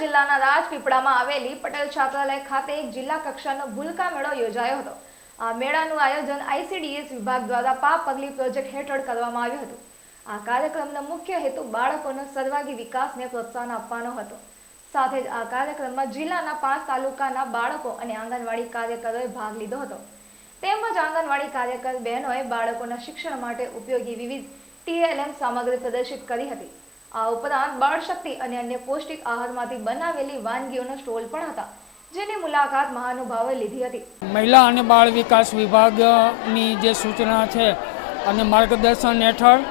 જિલ્લાના રાજપીપળામાં આવેલી પટેલ છાત્રાલય ખાતે એક જિલ્લા કક્ષાનો ભૂલકા મેળો યોજાયો હતો। આ મેળાનું આયોજન ICDS વિભાગ દ્વારા પાપ પગલી પ્રોજેક્ટ હેઠળ કરવામાં આવ્યું હતું। આ કાર્યક્રમનો મુખ્ય હેતુ બાળકોના સર્વાંગી વિકાસને પ્રોત્સાહન આપવાનો હતો। સાથે જ આ કાર્યક્રમમાં જિલ્લાના 5 તાલુકાના બાળકો અને આંગણવાડી કાર્યકરોએ ભાગ લીધો હતો। તેમજ આંગણવાડી કાર્યકર બહેનોએ બાળકોના શિક્ષણ માટે ઉપયોગી વિવિધ TLM સામગ્રી પ્રદર્શિત કરી હતી। આ ઉપરાંત બાળશક્તિ અને અન્ય પૌષ્ટિક આહારમાંથી બનાવેલી વાનગીઓના સ્ટોલ પણ હતા, જેની મુલાકાત મહાનુભાવોએ લીધી હતી। મહિલા અને બાળ વિકાસ વિભાગની જે સૂચના છે અને માર્ગદર્શન હેઠળ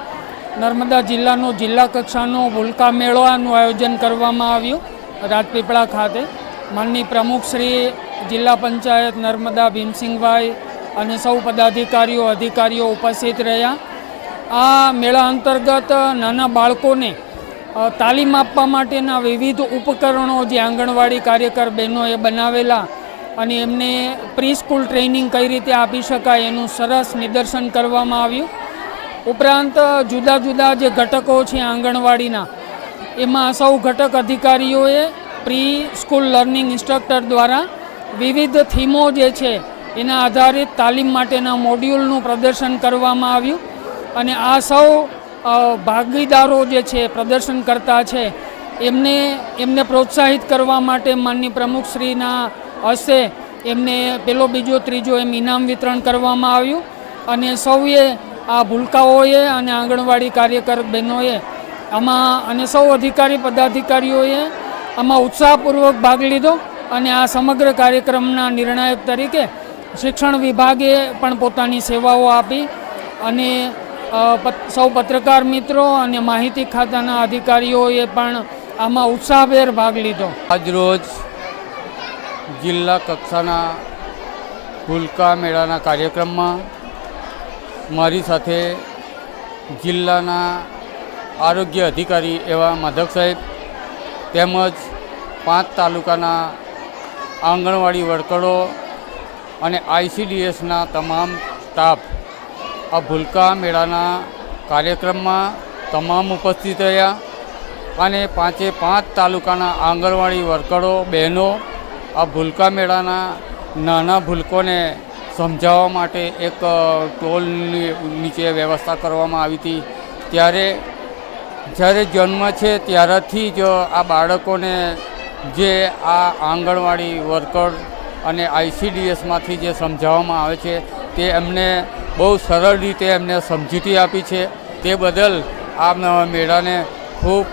નર્મદા જિલ્લાનો જિલ્લા કક્ષાનો ભૂલકા મેળાનું આયોજન કરવામાં આવ્યું રાજપીપળા ખાતે। માનનીય પ્રમુખ શ્રી જિલ્લા પંચાયત નર્મદા ભીમસિંહભાઈ અને સૌ પદાધિકારીઓ અધિકારીઓ ઉપસ્થિત રહ્યા। આ મેળા અંતર્ગત નાના બાળકોને તાલીમ આપવા માટેના વિવિધ ઉપકરણો જે આંગણવાડી કાર્યકર બહેનોએ બનાવેલા અને એમને પ્રી સ્કૂલ ટ્રેનિંગ કઈ રીતે આપી શકાય એનું સરસ નિદર્શન કરવામાં આવ્યું। ઉપરાંત જુદા જુદા જે ઘટકો છે આંગણવાડીના, એમાં સૌ ઘટક અધિકારીઓએ પ્રી સ્કૂલ લર્નિંગ ઇન્સ્ટ્રક્ટર દ્વારા વિવિધ થીમો જે છે એના આધારિત તાલીમ માટેના મોડ્યુલનું પ્રદર્શન કરવામાં આવ્યું અને આ સૌ ભાગીદારો જે છે પ્રદર્શન કરતા છે એમને પ્રોત્સાહિત કરવા માટે માનનીય પ્રમુખશ્રીના હસ્તે એમને પહેલો બીજો ત્રીજો એમ ઇનામ વિતરણ કરવામાં આવ્યું અને સૌએ આ ભૂલકાઓએ અને આંગણવાડી કાર્યકર બહેનોએ આમાં અને સૌ અધિકારી પદાધિકારીઓએ આમાં ઉત્સાહપૂર્વક ભાગ લીધો અને આ સમગ્ર કાર્યક્રમના નિર્ણાયક તરીકે શિક્ષણ વિભાગે પણ પોતાની સેવાઓ આપી અને સૌ પત્રકાર મિત્રો અને માહિતી ખાતાના અધિકારીઓએ પણ આમાં ઉત્સાહભેર ભાગ લીધો। આજરોજ જિલ્લા કક્ષાના ભૂલકા મેળાના કાર્યક્રમમાં મારી સાથે જિલ્લાના આરોગ્ય અધિકારી એવા માધવ સાહેબ તેમજ 5 તાલુકાના આંગણવાડી વર્કરો અને ICDSના તમામ સ્ટાફ આ ભૂલકા મેળાના કાર્યક્રમમાં તમામ ઉપસ્થિત રહ્યા અને 5 તાલુકાના આંગણવાડી વર્કરો બહેનો આ ભૂલકા મેળાના નાના ભૂલકોને સમજાવવા માટે એક ટોલની નીચે વ્યવસ્થા કરવામાં આવી હતી। જ્યારે જન્મ છે ત્યારથી જ આ બાળકોને જે આ આંગણવાડી વર્કર અને ICDSમાંથી જે સમજાવવામાં આવે છે તે એમને બહુ સરળ રીતે એમને સમજૂતી આપી છે। તે બદલ આ મેળાને ખૂબ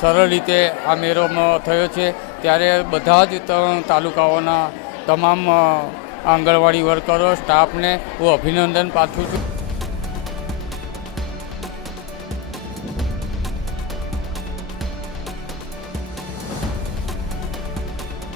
સરળ રીતે આ મેળો થયો છે। ત્યારે બધા જ તાલુકાઓના તમામ આંગણવાડી વર્કરો સ્ટાફને હું અભિનંદન પાઠવું છું।